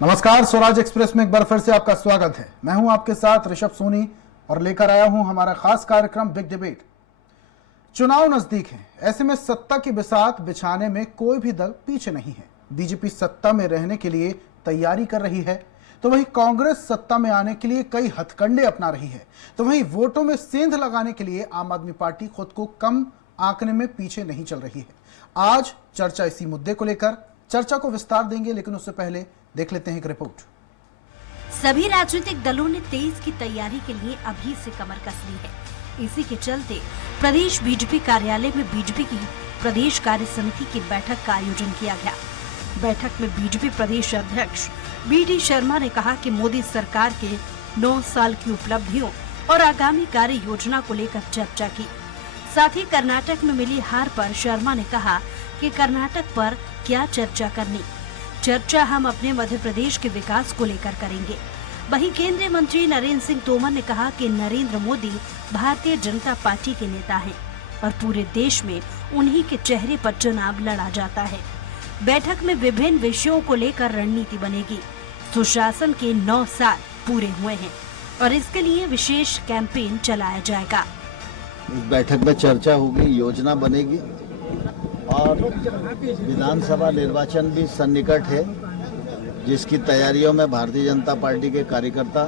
नमस्कार, स्वराज एक्सप्रेस में एक बार फिर से आपका स्वागत है। मैं हूं आपके साथ ऋषभ सोनी और लेकर आया हूं हमारा खास कार्यक्रम बिग डिबेट। चुनाव नजदीक है, ऐसे में सत्ता की बिसात बिछाने में कोई भी दल पीछे नहीं है। बीजेपी सत्ता में रहने के लिए तैयारी कर रही है, तो वहीं कांग्रेस सत्ता में आने के लिए कई हथकंडे अपना रही है, तो वहीं वोटों में सेंध लगाने के लिए आम आदमी पार्टी खुद को कम आंकने में पीछे नहीं चल रही है। आज चर्चा इसी मुद्दे को लेकर, चर्चा को विस्तार देंगे, लेकिन उससे पहले देख लेते हैं एक रिपोर्ट। सभी राजनीतिक दलों ने 23 की तैयारी के लिए अभी से कमर कस ली है। इसी के चलते प्रदेश बीजेपी कार्यालय में बीजेपी की प्रदेश कार्य समिति की बैठक का आयोजन किया गया। बैठक में बीजेपी प्रदेश अध्यक्ष बी.डी. शर्मा ने कहा कि मोदी सरकार के 9 साल की उपलब्धियों और आगामी कार्य योजना को लेकर चर्चा की। साथ ही कर्नाटक में मिली हार पर शर्मा ने कहा कि कर्नाटक पर क्या चर्चा करनी, चर्चा हम अपने मध्य प्रदेश के विकास को लेकर करेंगे। वहीं केंद्रीय मंत्री नरेंद्र सिंह तोमर ने कहा कि नरेंद्र मोदी भारतीय जनता पार्टी के नेता हैं और पूरे देश में उन्हीं के चेहरे पर चुनाव लड़ा जाता है। बैठक में विभिन्न विषयों को लेकर रणनीति बनेगी। सुशासन के 9 साल पूरे हुए हैं और इसके लिए विशेष कैंपेन चलाया जाएगा। इस बैठक में चर्चा होगी, योजना बनेगी और विधानसभा निर्वाचन भी सन्निकट है, जिसकी तैयारियों में भारतीय जनता पार्टी के कार्यकर्ता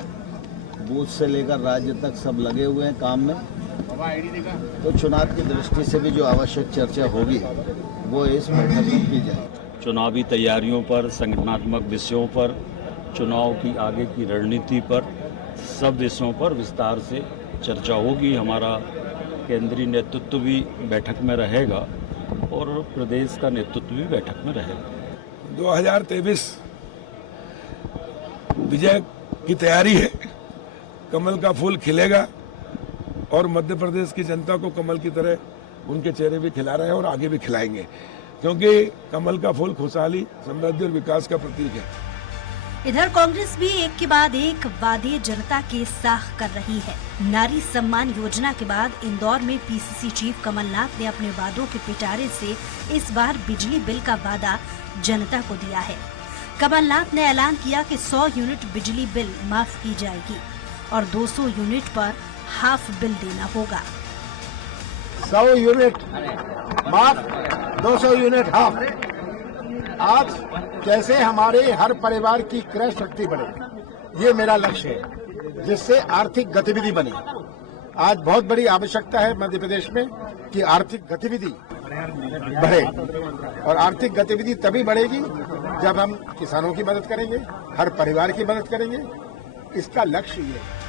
बूथ से लेकर राज्य तक सब लगे हुए हैं काम में। तो चुनाव की दृष्टि से भी जो आवश्यक चर्चा होगी वो इस बैठक में की जाएगी। चुनावी तैयारियों पर, संगठनात्मक विषयों पर, चुनाव की आगे की रणनीति पर, सब विषयों पर विस्तार से चर्चा होगी। हमारा केंद्रीय नेतृत्व भी बैठक में रहेगा और प्रदेश का नेतृत्व भी बैठक में रहेगा। 2023 विजय की तैयारी है। कमल का फूल खिलेगा और मध्य प्रदेश की जनता को कमल की तरह उनके चेहरे भी खिला रहे हैं और आगे भी खिलाएंगे, क्योंकि कमल का फूल खुशहाली, समृद्धि और विकास का प्रतीक है। इधर कांग्रेस भी एक के बाद एक वादे जनता के साथ कर रही है। नारी सम्मान योजना के बाद इंदौर में पीसीसी चीफ कमलनाथ ने अपने वादों के पिटारे से इस बार बिजली बिल का वादा जनता को दिया है। कमलनाथ ने ऐलान किया कि 100 यूनिट बिजली बिल माफ की जाएगी और 200 यूनिट पर हाफ बिल देना होगा। 100 यूनिट माफ, 200 यूनिट हाफ। आज कैसे हमारे हर परिवार की क्रय शक्ति बढ़े, ये मेरा लक्ष्य है, जिससे आर्थिक गतिविधि बने। आज बहुत बड़ी आवश्यकता है मध्य प्रदेश में कि आर्थिक गतिविधि बढ़े, और आर्थिक गतिविधि तभी बढ़ेगी जब हम किसानों की मदद करेंगे, हर परिवार की मदद करेंगे। इसका लक्ष्य ये है।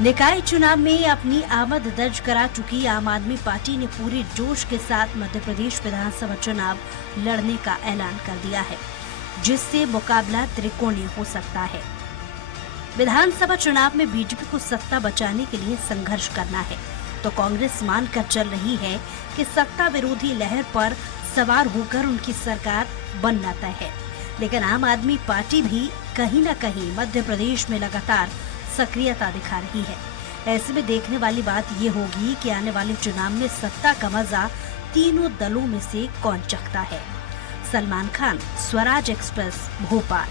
निकाय चुनाव में अपनी आमद दर्ज करा चुकी आम आदमी पार्टी ने पूरे जोश के साथ मध्य प्रदेश विधानसभा चुनाव लड़ने का ऐलान कर दिया है, जिससे मुकाबला त्रिकोणीय हो सकता है। विधानसभा चुनाव में बीजेपी को सत्ता बचाने के लिए संघर्ष करना है, तो कांग्रेस मानकर चल रही है कि सत्ता विरोधी लहर पर सवार होकर उनकी सरकार बनना तय है। लेकिन आम आदमी पार्टी भी कहीं न कहीं मध्य प्रदेश में लगातार सक्रियता दिखा रही है। ऐसे में देखने वाली बात ये होगी कि आने वाले चुनाव में सत्ता का मजा तीनों दलों में से कौन चखता है। सलमान खान, स्वराज एक्सप्रेस, भोपाल।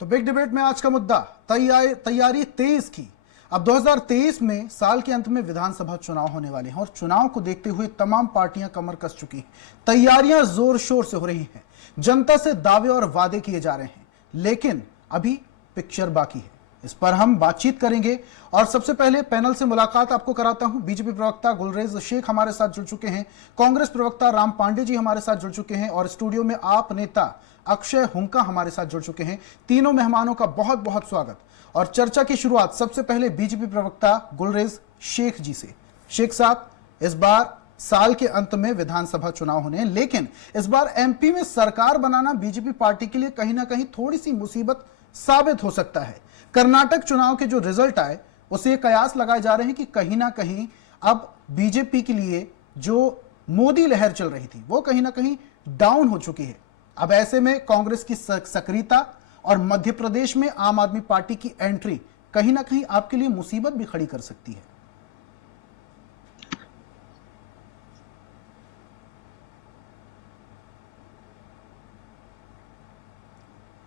तो बिग डिबेट में आज का मुद्दा तैयारी तेज की। अब 2023 में साल के अंत में विधानसभा चुनाव होने वाले हैं और चुनाव को देखते हुए तमाम पार्टियां कमर कस चुकी हैं। तैयारियां जोर शोर से हो रही हैं, जनता से दावे और वादे किए जा रहे हैं, लेकिन अभी पिक्चर बाकी है। इस पर हम बातचीत करेंगे और सबसे पहले पैनल से मुलाकात आपको कराता हूं। बीजेपी प्रवक्ता गुलरेज शेख हमारे साथ जुड़ चुके हैं, कांग्रेस प्रवक्ता राम पांडे जी हमारे साथ जुड़ चुके हैं और स्टूडियो में आप नेता अक्षय हुंका हमारे साथ जुड़ चुके हैं। तीनों मेहमानों का बहुत बहुत स्वागत। और चर्चा की शुरुआत सबसे पहले बीजेपी प्रवक्ता गुलरेज शेख जी से। शेख साहब, इस बार साल के अंत में विधानसभा चुनाव होने हैं, लेकिन इस बार एमपी में सरकार बनाना बीजेपी पार्टी के लिए कहीं ना कहीं थोड़ी सी मुसीबत साबित हो सकता है। कर्नाटक चुनाव के जो रिजल्ट आए उसे कयास लगाए जा रहे हैं कि कहीं ना कहीं अब बीजेपी के लिए जो मोदी लहर चल रही थी वो कहीं ना कहीं डाउन हो चुकी है। अब ऐसे में कांग्रेस की सक्रियता और मध्य प्रदेश में आम आदमी पार्टी की एंट्री कहीं ना कहीं आपके लिए मुसीबत भी खड़ी कर सकती है।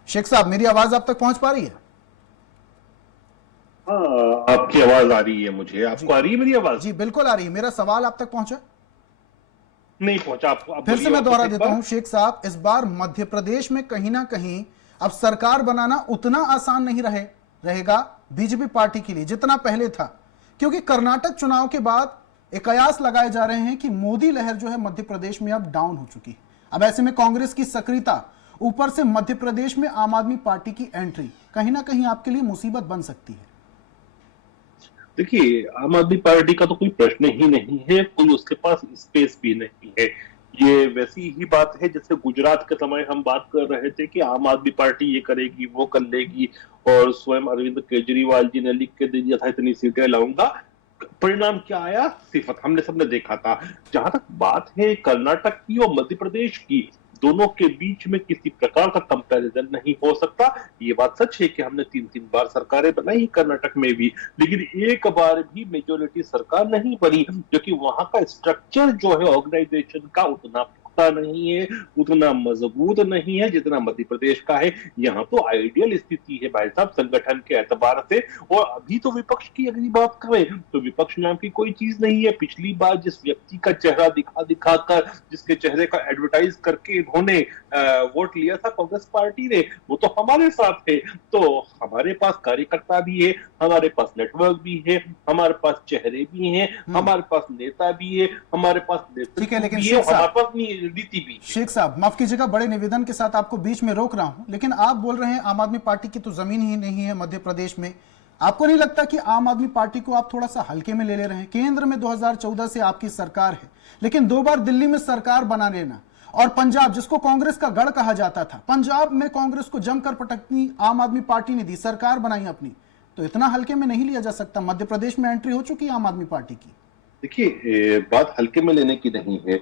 शेख साहब, मेरी आवाज आप तक पहुंच पा रही है? हाँ, आपकी आवाज आ रही है मुझे। आपको आ रही है मेरी आवाज? जी बिल्कुल आ रही है। मेरा सवाल आप तक पहुंचा? नहीं पहुंचा। आपको फिर से मैं दोहरा देता हूं शेख साहब, इस बार मध्य प्रदेश में कहीं ना कहीं अब सरकार बनाना उतना आसान नहीं रहेगा बीजेपी पार्टी के लिए जितना पहले था, क्योंकि कर्नाटक चुनाव के बाद एक कयास लगाए जा रहे हैं कि मोदी लहर जो है मध्य प्रदेश में अब डाउन हो चुकी है। अब ऐसे में कांग्रेस की सक्रियता, ऊपर से मध्य प्रदेश में आम आदमी पार्टी की एंट्री कहीं ना कहीं आपके लिए मुसीबत बन सकती है। देखिए, आम आदमी पार्टी का तो कोई प्रश्न ही नहीं है, कोई उसके पास स्पेस भी नहीं है। ये वैसी ही बात है जैसे गुजरात के समय हम बात कर रहे थे कि आम आदमी पार्टी ये करेगी, वो कर लेगी, और स्वयं अरविंद केजरीवाल जी ने लिख के दे दिया था इतनी सीटें लाऊंगा। परिणाम क्या आया? सिफत हमने सबने देखा था। जहां तक बात है कर्नाटक की और मध्य प्रदेश की, दोनों के बीच में किसी प्रकार का कंपैरिजन नहीं हो सकता। ये बात सच है कि हमने 3-3 बार सरकारें बनाई कर्नाटक में भी, लेकिन एक बार भी मेजोरिटी सरकार नहीं बनी, क्योंकि वहां का स्ट्रक्चर जो है ऑर्गेनाइजेशन का उतना नहीं है, उतना मजबूत नहीं है जितना मध्य प्रदेश का है। यहाँ तो आइडियल स्थिति है भाई साहब संगठन के एतबार से। और अभी तो विपक्ष की अगर बात करें तो विपक्ष नाम की कोई चीज नहीं है। पिछली बार जिस व्यक्ति का चेहरा दिखा कर, जिसके चेहरे का एडवर्टाइज करके इन्होंने वोट लिया था कांग्रेस पार्टी ने, वो तो हमारे साथ है। तो हमारे पास कार्यकर्ता भी है, हमारे पास नेटवर्क भी है, हमारे पास चेहरे भी हैं, हमारे पास नेता भी है, हमारे पास नेतृत्व भी है, हमारे पास नीति भी। शेख साहब, माफ कीजिएगा, बड़े निवेदन के साथ आपको बीच में रोक रहा हूं, लेकिन आप बोल रहे हैं आम आदमी पार्टी की तो जमीन ही नहीं है मध्य प्रदेश में। आपको नहीं लगता कि आम आदमी पार्टी को आप थोड़ा सा हल्के में ले रहे हैं? केंद्र में 2014 से आपकी सरकार है, लेकिन 2 बार दिल्ली में सरकार बना लेना, और पंजाब जिसको कांग्रेस का गढ़ कहा जाता था, पंजाब में कांग्रेस को जमकर पटकनी आम आदमी पार्टी ने दी, सरकार बनाई अपनी, तो इतना हल्के में नहीं लिया जा सकता। मध्य प्रदेश में एंट्री हो चुकी है आम आदमी पार्टी की। देखिए, बात हल्के में लेने की नहीं है।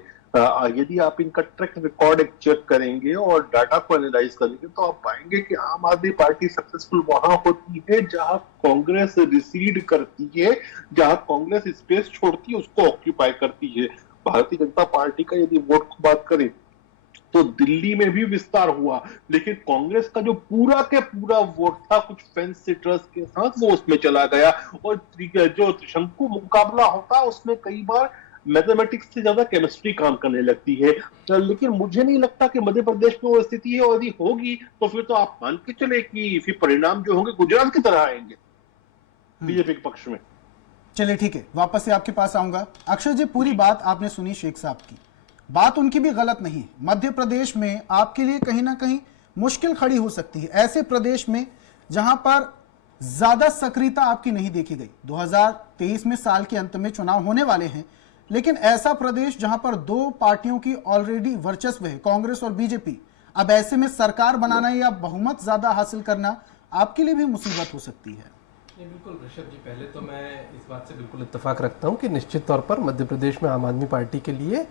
यदि आप इनका ट्रैक रिकॉर्ड एक चेक करेंगे और डाटा को एनालाइज करेंगे तो आप पाएंगे कि आम आदमी पार्टी सक्सेसफुल वहां होती है जहां कांग्रेस रिसीड करती है, जहां कांग्रेस स्पेस छोड़ती है उसको ऑक्यूपाई करती है। भारतीय जनता पार्टी का यदि वोट की बात करें तो दिल्ली में भी विस्तार हुआ, लेकिन कांग्रेस का जो पूरा के पूरा वोट था कुछ फेंस सिटर्स के साथ वो उसमें चला गया। और जो त्रिशंकु मुकाबला होता है उसमें कई बार मैथमेटिक्स से ज्यादा केमिस्ट्री काम करने लगती है। लेकिन मुझे नहीं लगता कि मध्य प्रदेश में वो स्थिति है, और यदि होगी तो फिर तो आप मान के चले कि फिर परिणाम जो होंगे गुजरात की तरह आएंगे बीजेपी के पक्ष में। चलिए ठीक है, वापस से आपके पास आऊंगा। अक्षय जी, पूरी बात आपने सुनी शेख साहब की, बात उनकी भी गलत नहीं है। मध्य प्रदेश में आपके लिए कहीं ना कहीं मुश्किल खड़ी हो सकती है, ऐसे प्रदेश में जहां पर ज्यादा सक्रियता आपकी नहीं देखी गई। 2023 में साल के अंत में चुनाव होने वाले हैं, लेकिन ऐसा प्रदेश जहां पर 2 पार्टियों की ऑलरेडी वर्चस्व है, कांग्रेस और बीजेपी, अब ऐसे में सरकार बनाना या बहुमत ज्यादा हासिल करना आपके लिए भी मुसीबत हो सकती है। बिल्कुल ऋषभ जी, पहले तो मैं इस बात से बिल्कुल इत्तेफाक रखता हूं कि निश्चित तौर पर मध्य प्रदेश में आम आदमी पार्टी के लिए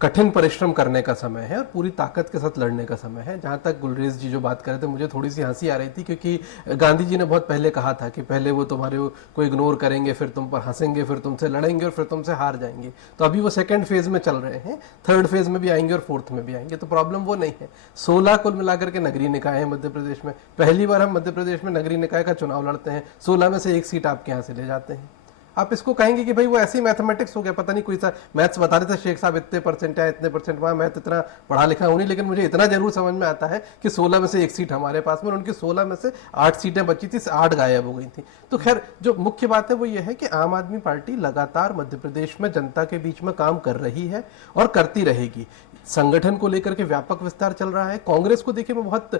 कठिन परिश्रम करने का समय है और पूरी ताकत के साथ लड़ने का समय है। जहाँ तक गुलरेज जी जो बात कर रहे थे, मुझे थोड़ी सी हंसी आ रही थी, क्योंकि गांधी जी ने बहुत पहले कहा था कि पहले वो तुम्हारे को इग्नोर करेंगे, फिर तुम पर हंसेंगे, फिर तुमसे लड़ेंगे और फिर तुमसे हार जाएंगे। तो अभी वो 2nd फेज में चल रहे हैं, 3rd फेज में भी आएंगे और 4th में भी आएंगे। तो प्रॉब्लम वो नहीं है। 16 कुल मिलाकर के नगरीय निकाय है मध्य प्रदेश में। पहली बार हम मध्य प्रदेश में नगरीय निकाय का चुनाव लड़ते हैं, 16 में से 1 सीट आपके यहाँ से ले जाते हैं। आप इसको कहेंगे कि भाई वो ऐसी मैथमेटिक्स हो गया, पता नहीं कोई सा मैथ्स बता रहे थे शेख साहब, इतने परसेंट है, इतने परसेंट वहाँ। मैथ इतना पढ़ा लिखा हूँ नहीं, लेकिन मुझे इतना जरूर समझ में आता है कि 16 में से 1 सीट हमारे पास में, और उनकी 16 में से 8 सीटें बची थी, 8 गायब हो गई थी। तो खैर, जो मुख्य बात है वो ये है कि आम आदमी पार्टी लगातार मध्य प्रदेश में जनता के बीच में काम कर रही है और करती रहेगी। संगठन को लेकर के व्यापक विस्तार चल रहा है। कांग्रेस को देखिए, मैं बहुत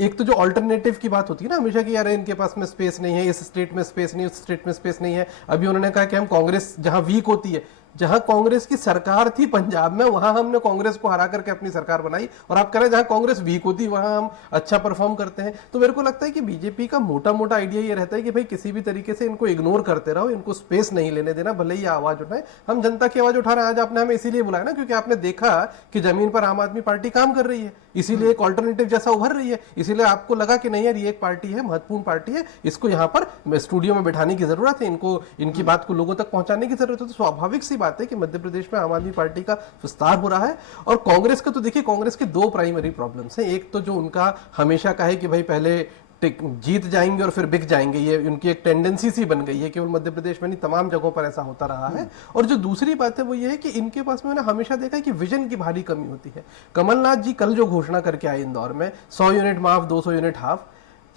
एक तो जो अल्टरनेटिव की बात होती है ना हमेशा कि यार इनके पास में स्पेस नहीं है, इस स्टेट में स्पेस नहीं है, उस स्टेट में स्पेस नहीं है। अभी उन्होंने कहा कि हम कांग्रेस जहां वीक होती है, जहां कांग्रेस की सरकार थी पंजाब में, वहां हमने कांग्रेस को हरा करके अपनी सरकार बनाई, और आप कह रहे हैं जहां कांग्रेस वीक होती है वहां हम अच्छा परफॉर्म करते हैं। तो मेरे को लगता है कि बीजेपी का मोटा मोटा आइडिया ये रहता है कि भाई किसी भी तरीके से इनको इग्नोर करते रहो, इनको स्पेस नहीं लेने देना, भले ही आवाज उठाए। हम जनता की आवाज उठा रहे हैं। आज आपने हमें इसीलिए बुलाया ना क्योंकि आपने देखा कि जमीन पर आम आदमी पार्टी काम कर रही है, इसीलिए एक ऑल्टरनेटिव जैसा उभर रही है। इसीलिए आपको लगा कि नहीं यार ये एक पार्टी है, महत्वपूर्ण पार्टी है, इसको यहाँ पर स्टूडियो में बैठाने की जरूरत है, इनको इनकी बात को लोगों तक पहुंचाने की जरूरत है। तो स्वाभाविक सी बात है कि मध्य प्रदेश में आम आदमी पार्टी का विस्तार हो रहा है। और कांग्रेस का तो देखिए, कांग्रेस के दो प्राइमरी प्रॉब्लम्स हैं। एक तो जो उनका हमेशा का है कि भाई पहले जीत जाएंगे और फिर बिक जाएंगे, ये उनकी एक टेंडेंसी सी बन गई है, केवल मध्य प्रदेश में नहीं तमाम जगहों पर ऐसा होता रहा है। और जो दूसरी बात है वो ये है कि इनके पास में मैंने हमेशा देखा है कि विजन की भारी कमी होती है। कमलनाथ जी कल जो घोषणा करके आए इंदौर में 100 यूनिट माफ, 200 यूनिट हाफ,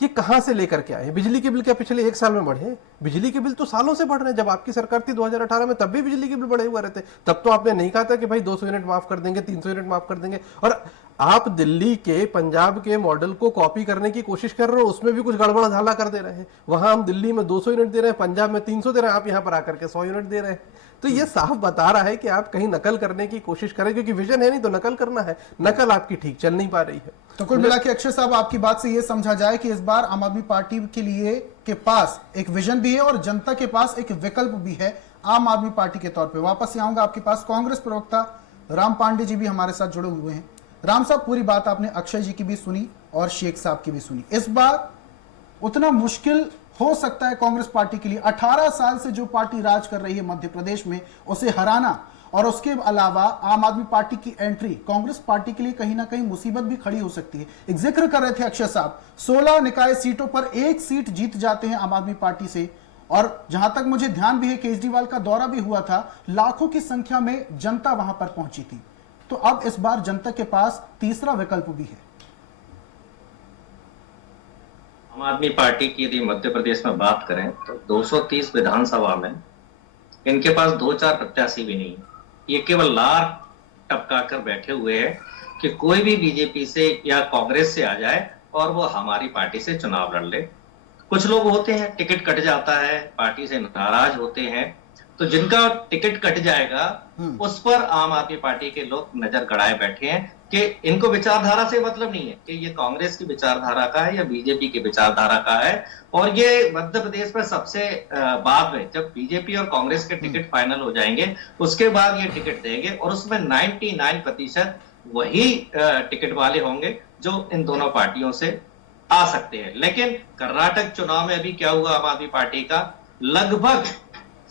ये कहां से लेकर के आए? बिजली के बिल क्या पिछले 1 साल में बढ़े? बिजली के बिल तो सालों से बढ़ रहे हैं। जब आपकी सरकार थी 2018 में, तब भी बिजली के बिल बढ़े हुए रहते। तब तो आपने नहीं कहा था कि भाई 200 यूनिट माफ कर देंगे, 300 यूनिट माफ कर देंगे। और आप दिल्ली के, पंजाब के मॉडल को कॉपी करने की कोशिश कर रहे हो, उसमें भी कुछ गड़बड़ झाला कर दे रहे हैं। वहां हम दिल्ली में 200 यूनिट दे रहे हैं, पंजाब में 300 दे रहे हैं, आप यहां पर आकर के 100 यूनिट दे रहे हैं। तो ये साफ बता रहा है कि आप कहीं नकल करने की कोशिश करें, क्योंकि विजन है नहीं तो नकल करना है। नकल आपकी ठीक चल नहीं पा रही है। तो कुल मिला के अक्षय साहब, आपकी बात से यह समझा जाए कि इस बार आम आदमी पार्टी के पास एक विजन भी है और जनता के पास एक विकल्प भी है आम आदमी पार्टी के तौर पे। वापस से आऊंगा आपके पास। कांग्रेस प्रवक्ता राम पांडे जी भी हमारे साथ जुड़े हुए हैं। राम साहब, पूरी बात आपने अक्षय जी की भी सुनी और शेख साहब की भी सुनी। इस बार उतना मुश्किल हो सकता है कांग्रेस पार्टी के लिए 18 साल से जो पार्टी राज कर रही है मध्य प्रदेश में, उसे हराना, और उसके अलावा आम आदमी पार्टी की एंट्री कांग्रेस पार्टी के लिए कहीं ना कहीं मुसीबत भी खड़ी हो सकती है। एक जिक्र कर रहे थे अक्षय साहब, 16 निकाय सीटों पर 1 सीट जीत जाते हैं आम आदमी पार्टी से। और जहां तक मुझे ध्यान भी है, केजरीवाल का दौरा भी हुआ था, लाखों की संख्या में जनता वहां पर पहुंची थी। तो अब इस बार जनता के पास तीसरा विकल्प भी है। आम आदमी पार्टी की यदि मध्य प्रदेश में बात करें तो 230 विधानसभा में इनके पास 2-4 प्रत्याशी भी नहीं। ये केवल लार टपका कर बैठे हुए हैं कि कोई भी बीजेपी से या कांग्रेस से आ जाए और वो हमारी पार्टी से चुनाव लड़ ले। कुछ लोग होते हैं टिकट कट जाता है, पार्टी से नाराज होते हैं, तो जिनका टिकट कट जाएगा उस पर आम आदमी पार्टी के लोग नजर गड़ाए बैठे हैं कि इनको विचारधारा से मतलब नहीं है कि ये कांग्रेस की विचारधारा का है या बीजेपी की विचारधारा का है। और ये मध्य प्रदेश में सबसे बाद में जब बीजेपी और कांग्रेस के टिकट फाइनल हो जाएंगे उसके बाद ये टिकट देंगे, और उसमें 99% वही टिकट वाले होंगे जो इन दोनों पार्टियों से आ सकते हैं। लेकिन कर्नाटक चुनाव में अभी क्या हुआ, आम आदमी पार्टी का लगभग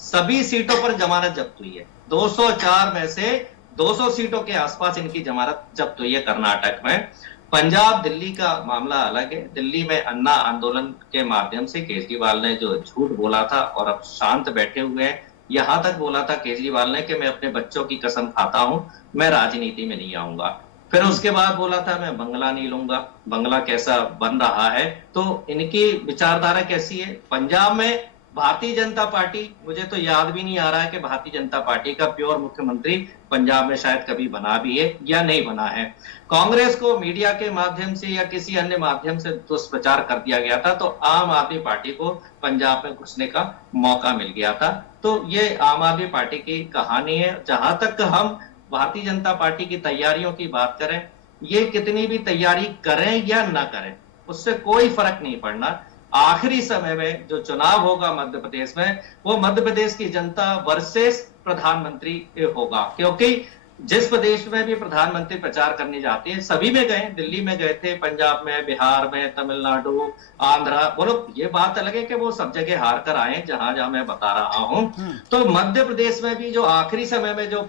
सभी सीटों पर जमानत जब्त हुई है। 204 में से 200 सीटों के आसपास इनकी जमानत जब्त हुई है कर्नाटक में। पंजाब, दिल्ली का मामला अलग है। दिल्ली में अन्ना आंदोलन के माध्यम से केजरीवाल ने जो झूठ बोला था और अब शांत बैठे हुए हैं। यहां तक बोला था केजरीवाल ने कि मैं अपने बच्चों की कसम खाता हूं, मैं राजनीति में नहीं आऊंगा। फिर उसके बाद बोला था मैं बंगला नहीं लूंगा। बंगला कैसा बन रहा है, तो इनकी विचारधारा कैसी है। पंजाब में भारतीय जनता पार्टी, मुझे तो याद भी नहीं आ रहा है कि भारतीय जनता पार्टी का प्योर मुख्यमंत्री पंजाब में शायद कभी बना भी है या नहीं बना है। कांग्रेस को मीडिया के माध्यम से या किसी अन्य माध्यम से दुष्प्रचार कर दिया गया था, तो आम आदमी पार्टी को पंजाब में घुसने का मौका मिल गया था। तो ये आम आदमी पार्टी की कहानी है। जहां तक हम भारतीय जनता पार्टी की तैयारियों की बात करें, ये कितनी भी तैयारी करें या ना करें उससे कोई फर्क नहीं पड़ना। आखिरी समय में जो चुनाव होगा मध्य प्रदेश में, वो मध्य प्रदेश की जनता वर्सेस प्रधानमंत्री होगा। क्योंकि जिस प्रदेश में भी प्रधानमंत्री प्रचार करने जाते हैं, सभी में गए, दिल्ली में गए थे, पंजाब में, बिहार में, तमिलनाडु, आंध्रा, बोलो ये बात अलग है कि वो सब जगह हार कर आए जहां जहां मैं बता रहा हूं। तो मध्य प्रदेश में भी जो आखिरी समय में जो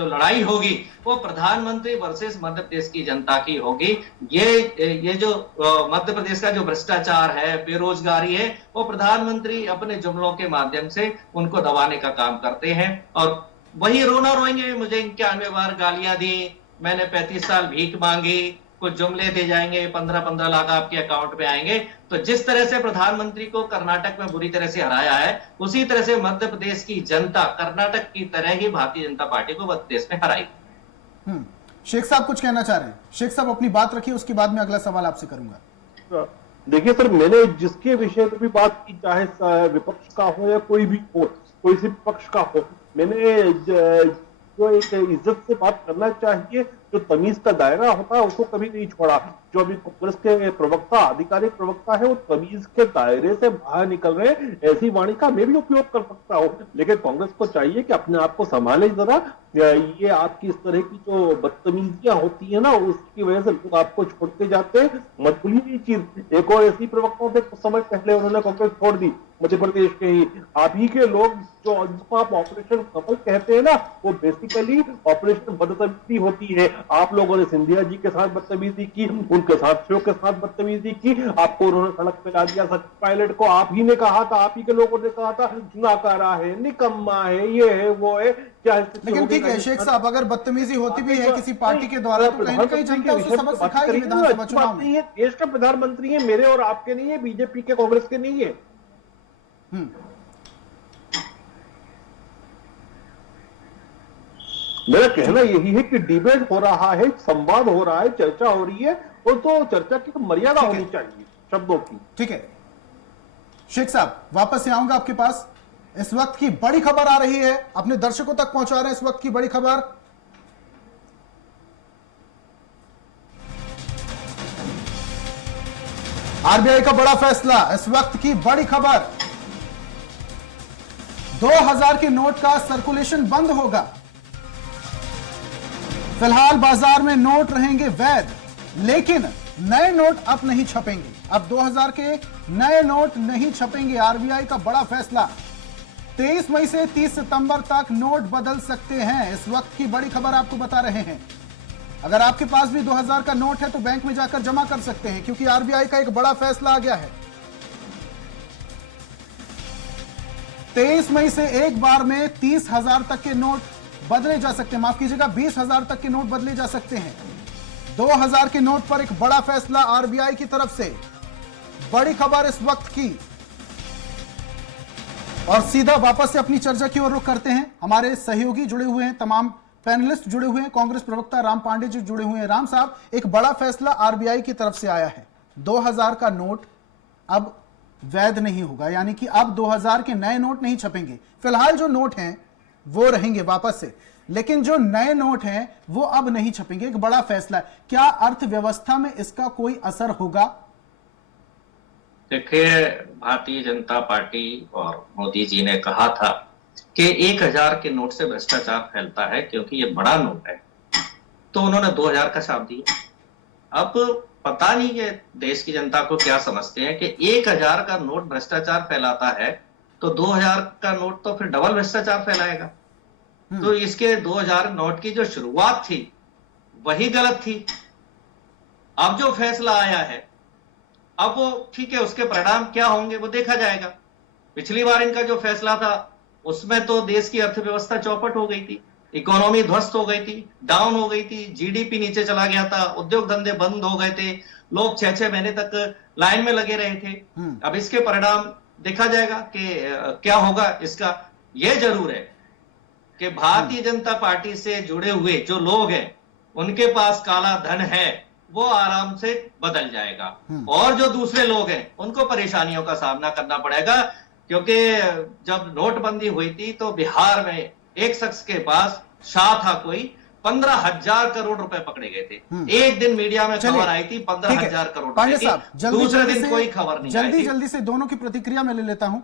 लड़ाई होगी वो प्रधानमंत्री वर्सेस मध्य प्रदेश की जनता की होगी। ये जो मध्य प्रदेश का जो भ्रष्टाचार है, बेरोजगारी है, वो प्रधानमंत्री अपने जुमलों के माध्यम से उनको दबाने का काम करते हैं। और वही रोना रोएंगे, मुझे 91 बार गालियां दी, मैंने 35 साल भीख मांगी, कुछ जुमले दे जाएंगे, 15-15 लाख आपके अकाउंट में आएंगे। तो जिस तरह से प्रधानमंत्री को कर्नाटक में बुरी तरह से हराया है, उसी तरह से मध्य प्रदेश की जनता कर्नाटक की तरह ही भारतीय जनता पार्टी को मध्य प्रदेश में हराई। शेख साहब कुछ कहना चाह रहे हैं? शेख साहब अपनी बात रखिए, उसके बाद में अगला सवाल आपसे करूंगा। देखिए सर, मैंने जिसके विषय में भी बात की, चाहे विपक्ष का हो या कोई भी हो, कोई से पक्ष का हो, मैंने जो एक इज्जत से बात करना चाहिए जो तमीज का दायरा होता है उसको कभी नहीं छोड़ा। जो अभी कांग्रेस के प्रवक्ता, आधिकारिक प्रवक्ता है, वो तमीज के दायरे से बाहर निकल रहे हैं। ऐसी वाणी का मैं भी उपयोग कर सकता हूँ, लेकिन कांग्रेस को चाहिए कि अपने आप को संभाले जरा। ये आपकी इस तरह की जो बदतमीजियां होती है ना, उसकी वजह से लोग आपको छोड़ते जाते हैं। मत भूलिए ये चीज। एक और ऐसी प्रवक्ताओं से कुछ समय पहले उन्होंने कांग्रेस छोड़ दी, मध्य प्रदेश के ही आप ही के लोग, जो जिसको आप ऑपरेशन कमल कहते हैं ना, वो बेसिकली ऑपरेशन बदतमीजी होती है। आप लोगों ने सिंधिया जी के साथ बदतमीजी की, उनके साथियों के साथ बदतमीजी की, आपको उन्होंने सड़क पे ला दिया। सच पायलट को आप ही ने कहा था, आप ही के लोगों ने कहा था नाकारा है, निकम्मा है, ये है, वो है। क्या लेकिन ठीक है शेख साहब, अगर बदतमीजी होती भी है किसी पार्टी के द्वारा तो कहीं ना कहीं जनता उसे सबक सिखाएगी विधानसभा चुनाव में। देश का प्रधानमंत्री है, मेरे और आपके नहीं है, बीजेपी के कांग्रेस के नहीं है। मेरा कहना यही है कि डिबेट हो रहा है, संवाद हो रहा है, चर्चा हो रही है, और तो चर्चा की तो मर्यादा होनी चाहिए शब्दों की। ठीक है शेख साहब, वापस से आऊंगा आपके पास। इस वक्त की बड़ी खबर आ रही है, अपने दर्शकों तक पहुंचा रहे हैं इस वक्त की बड़ी खबर। आरबीआई का बड़ा फैसला, इस वक्त की बड़ी खबर। 2000 के नोट का सर्कुलेशन बंद होगा। फिलहाल बाजार में नोट रहेंगे वैध, लेकिन नए नोट अब नहीं छपेंगे। अब 2000 के नए नोट नहीं छपेंगे। आरबीआई का बड़ा फैसला। 23 मई से 30 सितंबर तक नोट बदल सकते हैं। इस वक्त की बड़ी खबर आपको बता रहे हैं। अगर आपके पास भी 2000 का नोट है तो बैंक में जाकर जमा कर सकते हैं, क्योंकि आरबीआई का एक बड़ा फैसला आ गया है। 23 मई से एक बार में 30,000 तक के नोट बदले जा सकते हैं। माफ कीजिएगा, 20,000 तक के नोट बदले जा सकते हैं। 2000 के नोट पर एक बड़ा फैसला आरबीआई की तरफ से। बड़ी खबर इस वक्त की। और सीधा वापस से अपनी चर्चा की ओर रुख करते हैं। हमारे सहयोगी जुड़े हुए हैं, तमाम पैनलिस्ट जुड़े हुए हैं। कांग्रेस प्रवक्ता राम पांडे जी जुड़े हुए हैं। राम साहब, एक बड़ा फैसला आरबीआई की तरफ से आया है। 2000 का नोट अब वैध नहीं होगा, यानी कि अब 2000 के नए नोट नहीं छपेंगे। फिलहाल जो नोट हैं वो रहेंगे वापस से, लेकिन जो नए नोट हैं वो अब नहीं छपेंगे। एक बड़ा फैसला। क्या अर्थव्यवस्था में इसका कोई असर होगा? देखिए, भारतीय जनता पार्टी और मोदी जी ने कहा था कि 1000 के नोट से भ्रष्टाचार फैलता है, क्योंकि ये बड़ा नोट है, तो उन्होंने 2000 का छाप दिया। अब पता नहीं ये देश की जनता को क्या समझते हैं कि 1000 का नोट भ्रष्टाचार फैलाता है, तो 2000 का नोट तो फिर डबल भ्रष्टाचार फैलाएगा। तो इसके 2000 नोट की जो शुरुआत थी वही गलत थी। अब जो फैसला आया है, अब वो ठीक है, उसके परिणाम क्या होंगे वो देखा जाएगा। पिछली बार इनका जो फैसला था उसमें तो देश की अर्थव्यवस्था चौपट हो गई थी, इकोनॉमी ध्वस्त हो गई थी, डाउन हो गई थी, जीडीपी नीचे चला गया था, उद्योग धंधे बंद हो गए थे, लोग 6-6 महीने तक लाइन में लगे रहे थे। अब इसके परिणाम देखा जाएगा कि क्या होगा इसका। यह जरूर है कि भारतीय जनता पार्टी से जुड़े हुए जो लोग हैं उनके पास काला धन है, वो आराम से बदल जाएगा, और जो दूसरे लोग हैं उनको परेशानियों का सामना करना पड़ेगा। क्योंकि जब नोटबंदी हुई थी तो बिहार में एक शख्स के पास शाह था कोई, 15,000 करोड़ रुपए पकड़े गए थे। एक दिन मीडिया में खबर आई थी 15,000 करोड़ रुपए की, दूसरे दिन कोई खबर नहीं आई थी। जल्दी से दोनों की प्रतिक्रिया में ले लेता हूं।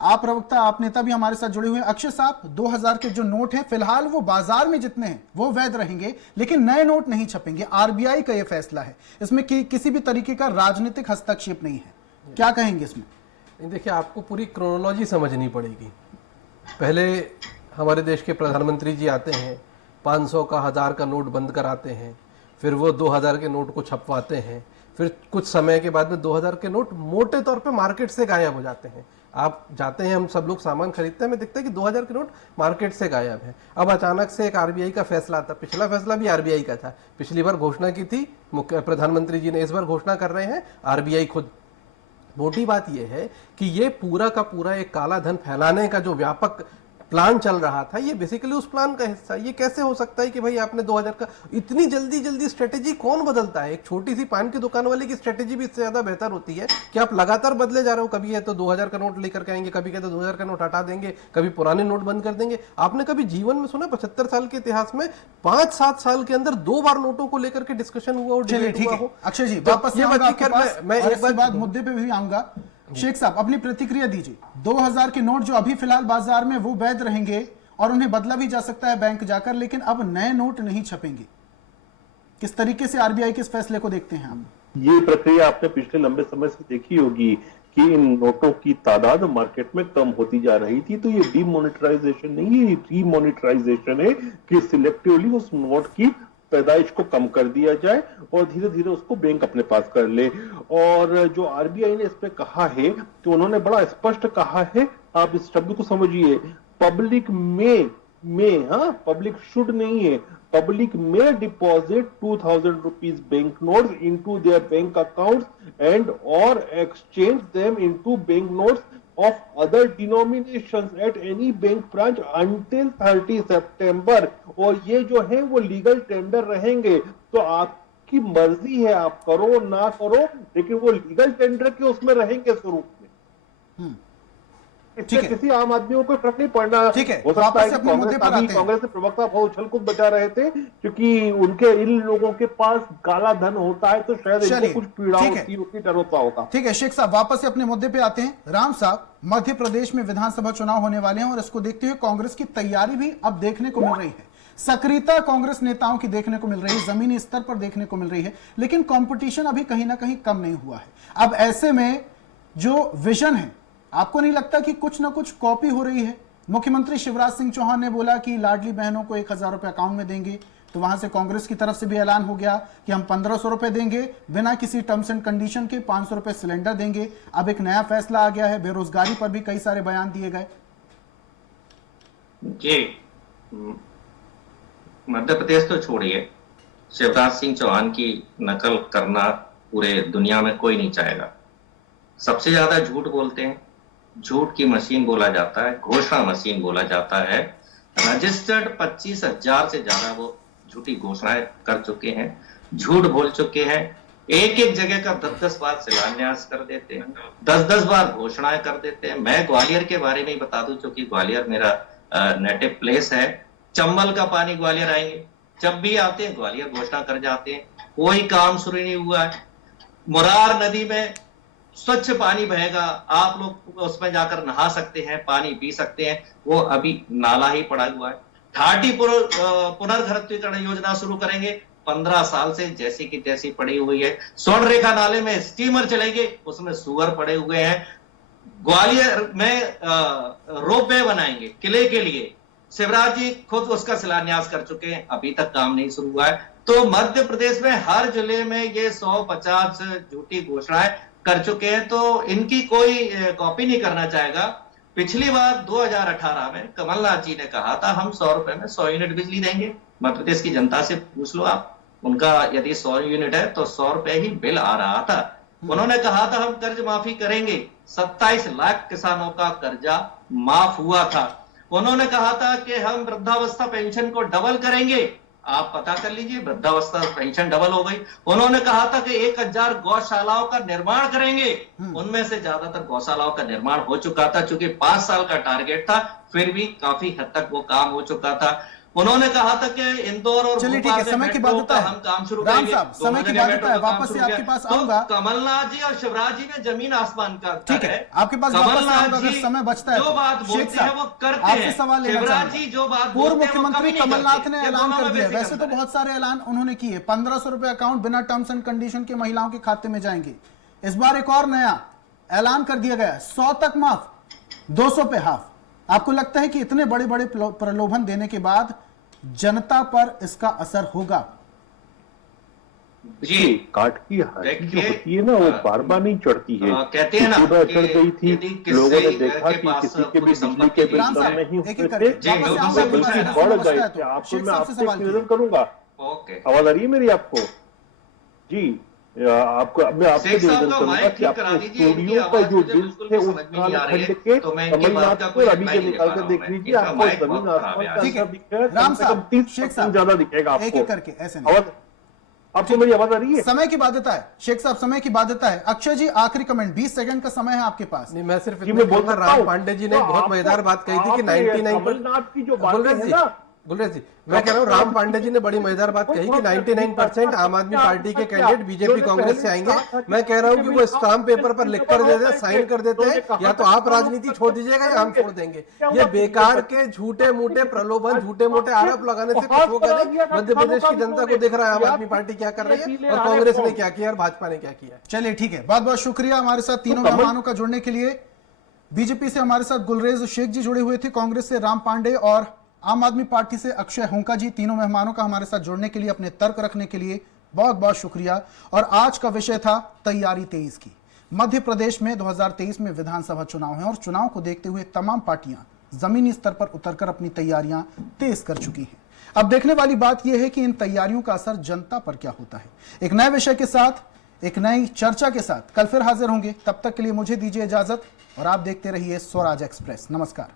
आप प्रवक्ता, आप नेता भी हमारे साथ जुड़े हुए हैं। अक्षय साहब, 2000 के जो नोट हैं फिलहाल वो बाजार में जितने हैं वो वैध रहेंगे, लेकिन नए नोट नहीं छपेंगे। आरबीआई का यह फैसला है, इसमें किसी भी तरीके का राजनीतिक हस्तक्षेप नहीं है। क्या कहेंगे इसमें? देखिए, आपको पूरी क्रोनोलॉजी समझनी पड़ेगी। पहले हमारे देश के प्रधानमंत्री जी आते हैं, 500 का 1000 का नोट बंद कराते हैं, फिर वो 2000 के नोट को छपवाते हैं, फिर कुछ समय के बाद में 2000 के नोट मोटे तौर पे मार्केट से गायब हो जाते हैं। आप जाते हैं, हम सब लोग सामान खरीदते हैं, हमें दिखता है कि 2000 के नोट मार्केट से गायब है। अब अचानक से एक आरबीआई का फैसला आता। पिछला फैसला भी आरबीआई का था, पिछली बार घोषणा की थी प्रधानमंत्री जी ने, इस बार घोषणा कर रहे हैं आरबीआई खुद। मोटी बात यह है कि ये पूरा का पूरा एक काला धन फैलाने का जो व्यापक प्लान चल रहा था ये बेसिकली उस प्लान का हिस्सा। ये कैसे हो सकता है कि भाई आपने 2000 का इतनी जल्दी स्ट्रेटेजी कौन बदलता है? एक छोटी सी पान की दुकान वाले की स्ट्रेटेजी भी इससे ज्यादा बेहतर होती है कि आप लगातार बदले जा रहे हो। कभी है तो 2000 का नोट लेकर के आएंगे, कभी कहते 2000 का नोट हटा देंगे, कभी पुराने नोट बंद कर देंगे। आपने कभी जीवन में सुना 75 साल के इतिहास में 5-7 साल के अंदर 2 बार नोटों को लेकर के डिस्कशन हुआ और चलिए डिबेट ठीक हुआ है हो? अक्षय जी, तो वापस ये आऊंगा बात आपके पास मैं और एक इसके बाद मुद्दे पे भी आऊंगा। शेख साहब अपनी प्रतिक्रिया दीजिए। 2000 के नोट जो अभी फिलहाल बाजार में वो वैध रहेंगे और उन्हें बदला भी जा सकता है बैंक जाकर, लेकिन अब नए नोट नहीं छपेंगे। किस तरीके से आरबीआई के इस फैसले को देखते हैं आप? ये प्रक्रिया आपने पिछले लंबे समय से देखी होगी कि इन नोटों की तादाद मार्केट में कम होती जा रही थी। तो ये डीमोनेटाइजेशन नहीं है, ये रीमोनेटाइजेशन है कि सिलेक्टिवली उस नोट की पैदाइश को कम कर दिया जाए और धीरे धीरे उसको बैंक अपने पास कर ले। और जो आरबीआई ने इस पे कहा है तो उन्होंने बड़ा स्पष्ट कहा है, आप इस शब्द को समझिए, पब्लिक में हाँ, पब्लिक शुड नहीं है, पब्लिक में deposit 2000 rupees bank notes into their bank accounts and और exchange them into bank notes of other denominations at any bank branch until 30 September. और ये जो है वो लीगल टेंडर रहेंगे, तो आपकी मर्जी है, आप करो ना करो, लेकिन वो लीगल टेंडर के उसमें रहेंगे स्वरूप में। इससे किसी आम आदमी को फर्क नहीं पड़ना। ठीक है, हो सकता है कि कांग्रेस के प्रवक्ता बहुत उछल कूद बचा रहे थे क्योंकि उनके इन लोगों के पास काला धन होता है तो शायद इनको कुछ पीड़ा होती होती, डर होता होगा। ठीक है शेख साहब, वापस से अपने मुद्दे पे आते हैं। राम साहब, मध्य प्रदेश में विधानसभा चुनाव होने वाले हैं और इसको देखते हुए कांग्रेस की तैयारी भी अब देखने को मिल रही है। सक्रियता कांग्रेस नेताओं की देखने को मिल रही है, जमीनी स्तर पर देखने को मिल रही है, लेकिन कंपटीशन अभी कहीं ना कहीं कम नहीं हुआ है। अब ऐसे में जो विजन है, आपको नहीं लगता कि कुछ ना कुछ कॉपी हो रही है? मुख्यमंत्री शिवराज सिंह चौहान ने बोला कि लाडली बहनों को 1000 रुपए अकाउंट में देंगे, तो वहां से कांग्रेस की तरफ से भी ऐलान हो गया कि हम 1500 रुपए देंगे बिना किसी टर्म्स एंड कंडीशन के, 500 रुपए सिलेंडर देंगे। अब एक नया फैसला आ गया है, बेरोजगारी पर भी कई सारे बयान दिए गए। जी, मध्य प्रदेश तो छोड़िए, शिवराज सिंह चौहान की नकल करना पूरे दुनिया में कोई नहीं चाहेगा। सबसे ज्यादा झूठ बोलते हैं, झूठ की मशीन बोला जाता है, घोषणा मशीन बोला जाता है। रजिस्टर्ड 25,000 से ज्यादा वो झूठी घोषणाएं कर चुके हैं, झूठ बोल चुके हैं। एक जगह का 10-10 बार शिलान्यास कर देते हैं, 10-10 बार घोषणाएं कर देते हैं। मैं ग्वालियर के बारे में ही बता दूं, क्योंकि ग्वालियर मेरा नेटिव प्लेस है। चंबल का पानी ग्वालियर आएंगे, जब भी आते हैं ग्वालियर घोषणा कर जाते हैं, कोई काम शुरू नहीं हुआ है। मुरार नदी में स्वच्छ पानी बहेगा, आप लोग उसमें जाकर नहा सकते हैं, पानी पी सकते हैं, वो अभी नाला ही पड़ा हुआ है। ठाटी पुनर्घरत्वीकरण योजना शुरू करेंगे, 15 साल से जैसी की तैसी पड़ी हुई है। स्वर्ण रेखा नाले में स्टीमर चलेंगे, उसमें सुअर पड़े हुए हैं। ग्वालियर में रोपवे बनाएंगे किले के लिए, शिवराज जी खुद उसका शिलान्यास कर चुके हैं, अभी तक काम नहीं शुरू हुआ है। तो मध्य प्रदेश में हर जिले में ये 150 झूठी घोषणाएं कर चुके हैं, तो इनकी कोई कॉपी नहीं करना चाहेगा। पिछली बार 2018 में कमलनाथ जी ने कहा था हम 100 रुपए में 100 यूनिट बिजली देंगे। मध्य प्रदेश की जनता से पूछ लो आप, उनका यदि 100 यूनिट है तो 100 रुपए ही बिल आ रहा था। उन्होंने कहा था हम कर्ज माफी करेंगे, 27 लाख किसानों का कर्जा माफ हुआ था। उन्होंने कहा था कि हम वृद्धावस्था पेंशन को डबल करेंगे, आप पता कर लीजिए वृद्धावस्था पेंशन डबल हो गई। उन्होंने कहा था कि 1000 गौशालाओं का निर्माण करेंगे, उनमें से ज्यादातर गौशालाओं का निर्माण हो चुका था, चूंकि 5 साल का टारगेट था, फिर भी काफी हद तक वो काम हो चुका था। उन्होंने कहा था कि इंदौर और चलिए ठीक है, समय की बाध्यता है, हम काम शुरू राम करेंगे। साहब समय की बाध्यता है, वापस से आपके पास आऊंगा। कमलनाथ जी और शिवराज जी में जमीन आसमान का ठीक है, आपके पास वापस आऊंगा अगर समय बचता है। जो बात बोलते हैं वो करते हैं। आपसे सवाल लेना चाहूंगा, पूर्व मुख्यमंत्री कमलनाथ ने ऐलान कर दिया, वैसे तो बहुत सारे ऐलान उन्होंने किए, 1500 रुपए अकाउंट बिना टर्म्स एंड कंडीशन के महिलाओं के खाते में जाएंगे। इस बार एक और नया ऐलान कर दिया गया, 100 तक माफ, 200 पे हाफ। आपको लगता है कि इतने बड़े बड़े प्रलोभन देने के बाद जनता पर इसका असर होगा? जी, काट की हाथी जो होती है ना, वो बार बार नहीं चढ़ती है। कहते हैं ना, चढ़ गई थी, लोगों ने देखा कि किसी के भी बिजली के बिल कम नहीं होते थे, बल्कि बढ़ गए थे। आपको मैं आपसे निवेदन करूंगा, आवाज आ रही है मेरी आपको? जी, आपको मैं आपसे शेख साहब निवेदन का करूंगा माइक कि ठीक करा अपने दीजिए, इनकी स्टूडियो का आवाज जो मुझे बिल बिल्कुल थे भी उस समझ में नहीं आ रही है, कालखंड के तो मैं इनकी बात कमलनाथ का को कोई अभी रिप्लाई के नहीं दे निकाल पा कर रहा हूं देख मैं। लीजिए, इनका आपको माइक जमीन बहुत खराब आसमान है का आज। ठीक है, अंतर दिखेगा, राम कम से कम साहब, 30% शेख साहब, ज्यादा दिखेगा एक आपको। एक करके ऐसे नहीं। आवाज आपको मेरी आवाज आ रही है? समय की बाध्यता है शेख साहब, समय की बाध्यता है। अक्षय जी, आखिरी कमेंट, 20 सेकंड का समय है आपके पास। नहीं, मैं सिर्फ जी, इतना मैं बोल कहूंगा, सकता राम हूं? पांडे जी ने तो बहुत आपको- मजेदार बात कही थी कि आपने 99 कमलनाथ की जो बातें गुलरेज हैं जी, ना, गुलरेज जी, मैं कह रहा हूँ राम पांडे जी ने बड़ी मजेदार बात कही कि 99% आम आदमी पार्टी के कैंडिडेट बीजेपी कांग्रेस से आएंगे। मैं कह रहा हूँ कि वो स्टाम्प पेपर पर लिख कर देते, साइन कर देते हैं, या तो आप राजनीति छोड़ दीजिएगा या हम छोड़ देंगे। ये बेकार के झूठे मूठे प्रलोभन, झूठे मूठे आरोप लगाने से कुछ होगा नहीं। मध्य प्रदेश की जनता को दिख रहा है आम आदमी पार्टी क्या कर रही है और कांग्रेस ने क्या किया और भाजपा ने क्या किया। चलिए ठीक है, बहुत बहुत शुक्रिया हमारे साथ तीनों मेहमानों का जुड़ने के लिए। बीजेपी से हमारे साथ गुलरेज शेख जी जुड़े हुए थे, कांग्रेस से राम पांडे और आम आदमी पार्टी से अक्षय हुंका जी। तीनों मेहमानों का हमारे साथ जुड़ने के लिए, अपने तर्क रखने के लिए बहुत बहुत शुक्रिया। और आज का विषय था तैयारी 23 की। मध्य प्रदेश में 2023 में विधानसभा चुनाव है और चुनाव को देखते हुए तमाम पार्टियां जमीनी स्तर पर उतरकर अपनी तैयारियां तेज कर चुकी हैं। अब देखने वाली बात यह है कि इन तैयारियों का असर जनता पर क्या होता है। एक नए विषय के साथ, एक नई चर्चा के साथ कल फिर हाजिर होंगे। तब तक के लिए मुझे दीजिए इजाजत और आप देखते रहिए स्वराज एक्सप्रेस। नमस्कार।